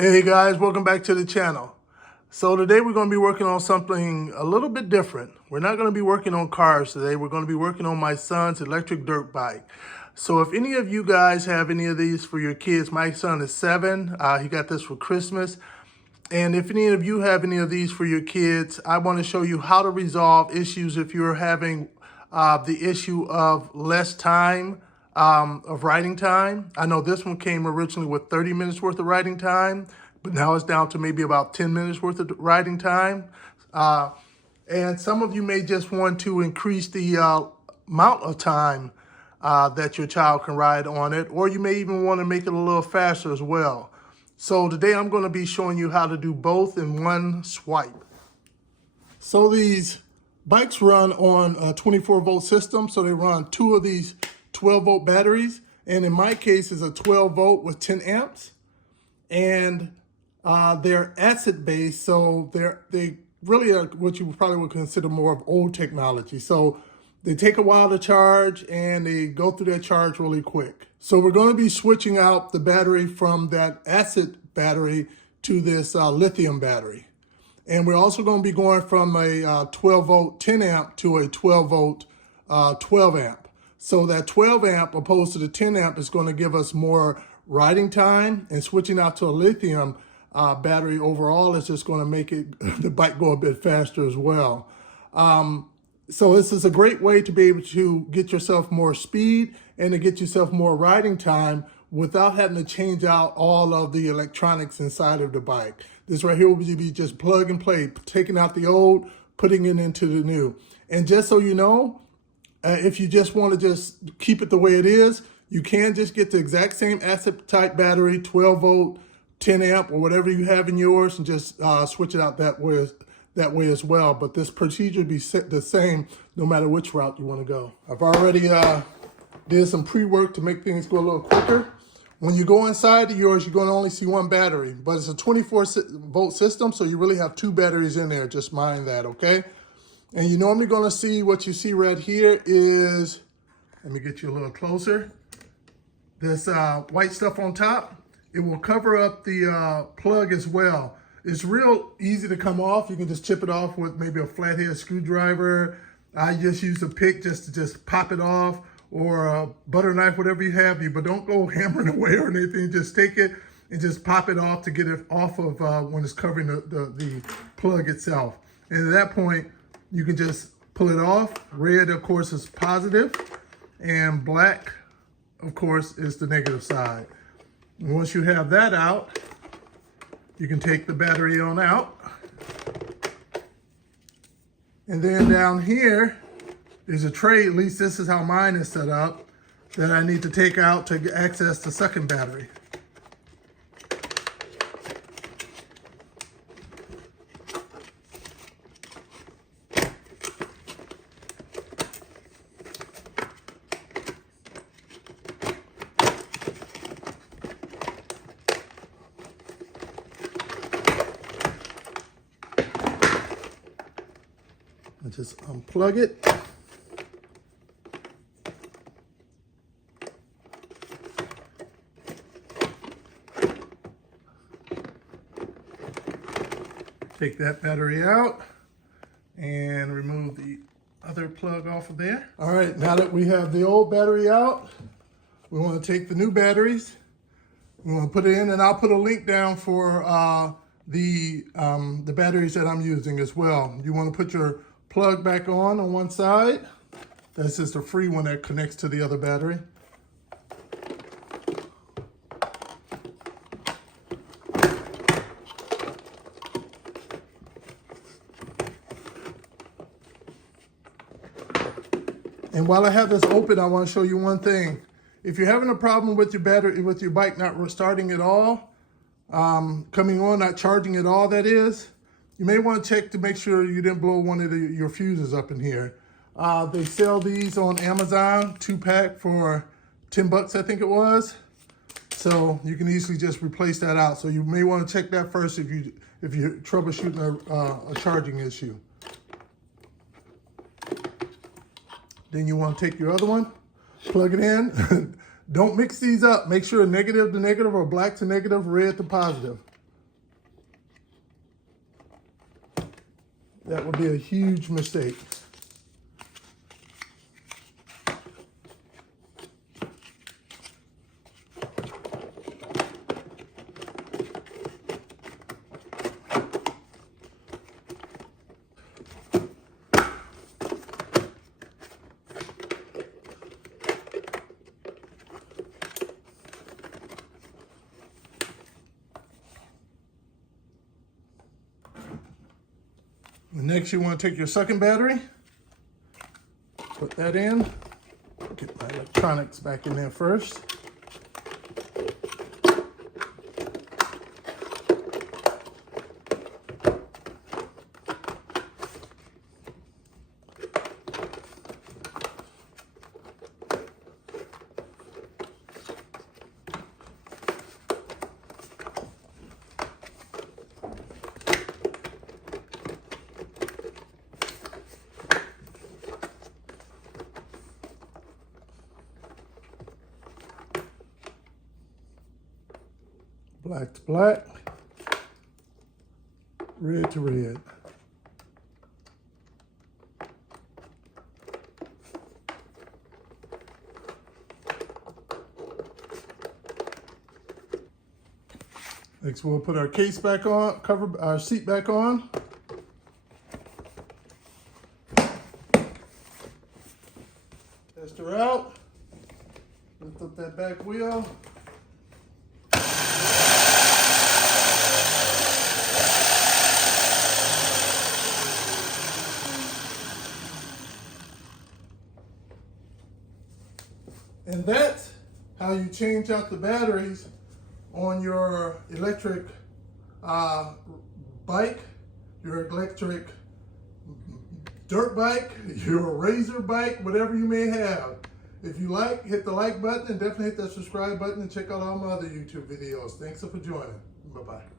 Hey guys, welcome back to the channel. So today we're going to be working on something a little bit different. We're not going to be working on cars today. We're going to be working on my son's electric dirt bike. So if any of you guys have any of these for your kids, my son is 7. He got this for Christmas. And if any of you have any of these for your kids, I want to show you how to resolve issues if you're having the issue of less time of writing time. I know this one came originally with 30 minutes worth of writing time, but now it's down to maybe about 10 minutes worth of writing time. And some of you may just want to increase the amount of time that your child can write on it, or you may even want to make it a little faster as well. So today I'm going to be showing you how to do both in one swipe. So these bikes run on a 24-volt system, so they run 2 of these 12-volt batteries, and in my case it's a 12-volt with 10 amps, and they're acid-based, so they really are what you probably would consider more of old technology. So they take a while to charge, and they go through that charge really quick. So we're going to be switching out the battery from that acid battery to this lithium battery. And we're also going to be going from a 12-volt 10 amp to a 12-volt 12 amp. So that 12 amp opposed to the 10 amp is going to give us more writing time, and switching out to a lithium battery overall is just going to make the bike go a bit faster as well. So this is a great way to be able to get yourself more speed and to get yourself more riding time without having to change out all of the electronics inside of the bike. This right here will be just plug and play, taking out the old, putting it into the new. And just so you know, if you just want to just keep it the way it is, you can just get the exact same acid type battery, 12-volt, 10 amp, or whatever you have in yours, and just switch it out that way as well. But this procedure will be the same no matter which route you want to go. I've already did some pre-work to make things go a little quicker. When you go inside of yours, you're going to only see one battery, but it's a 24-volt system, so you really have 2 batteries in there. Just mind that, okay? And you're normally going to see what you see right here is, let me get you a little closer, this white stuff on top. It will cover up the plug as well. It's real easy to come off. You can just chip it off with maybe a flathead screwdriver. I just use a pick just to pop it off, or a butter knife, whatever you have. But don't go hammering away or anything. Just take it and just pop it off to get it off of when it's covering the plug itself. And at that point, you can just pull it off. Red, of course, is positive, and black, of course, is the negative side. And once you have that out, you can take the battery on out. And then down here is a tray, at least this is how mine is set up, that I need to take out to access the second battery. I just unplug it. Take that battery out and remove the other plug off of there. All right, now that we have the old battery out, we want to take the new batteries. We want to put it in, and I'll put a link down for the batteries that I'm using as well. You want to put your plug back on one side. That's just a free one that connects to the other battery. And while I have this open, I want to show you one thing. If you're having a problem with your battery, with your bike not restarting at all, coming on, not charging at all, that is, you may want to check to make sure you didn't blow one of your fuses up in here. They sell these on Amazon, 2-pack for 10 bucks, I think it was. So you can easily just replace that out. So you may want to check that first if you're troubleshooting a charging issue. Then you want to take your other one, plug it in. Don't mix these up. Make sure negative to negative or black to negative, red to positive. That would be a huge mistake. Next, you want to take your second battery, put that in, get my electronics back in there first. Black to black, red to red. Next, we'll put our case back on, cover our seat back on. Test her out. Lift up that back wheel. And that's how you change out the batteries on your electric bike, your electric dirt bike, your razor bike, whatever you may have. If you like, hit the like button and definitely hit that subscribe button and check out all my other YouTube videos. Thanks for joining. Bye-bye.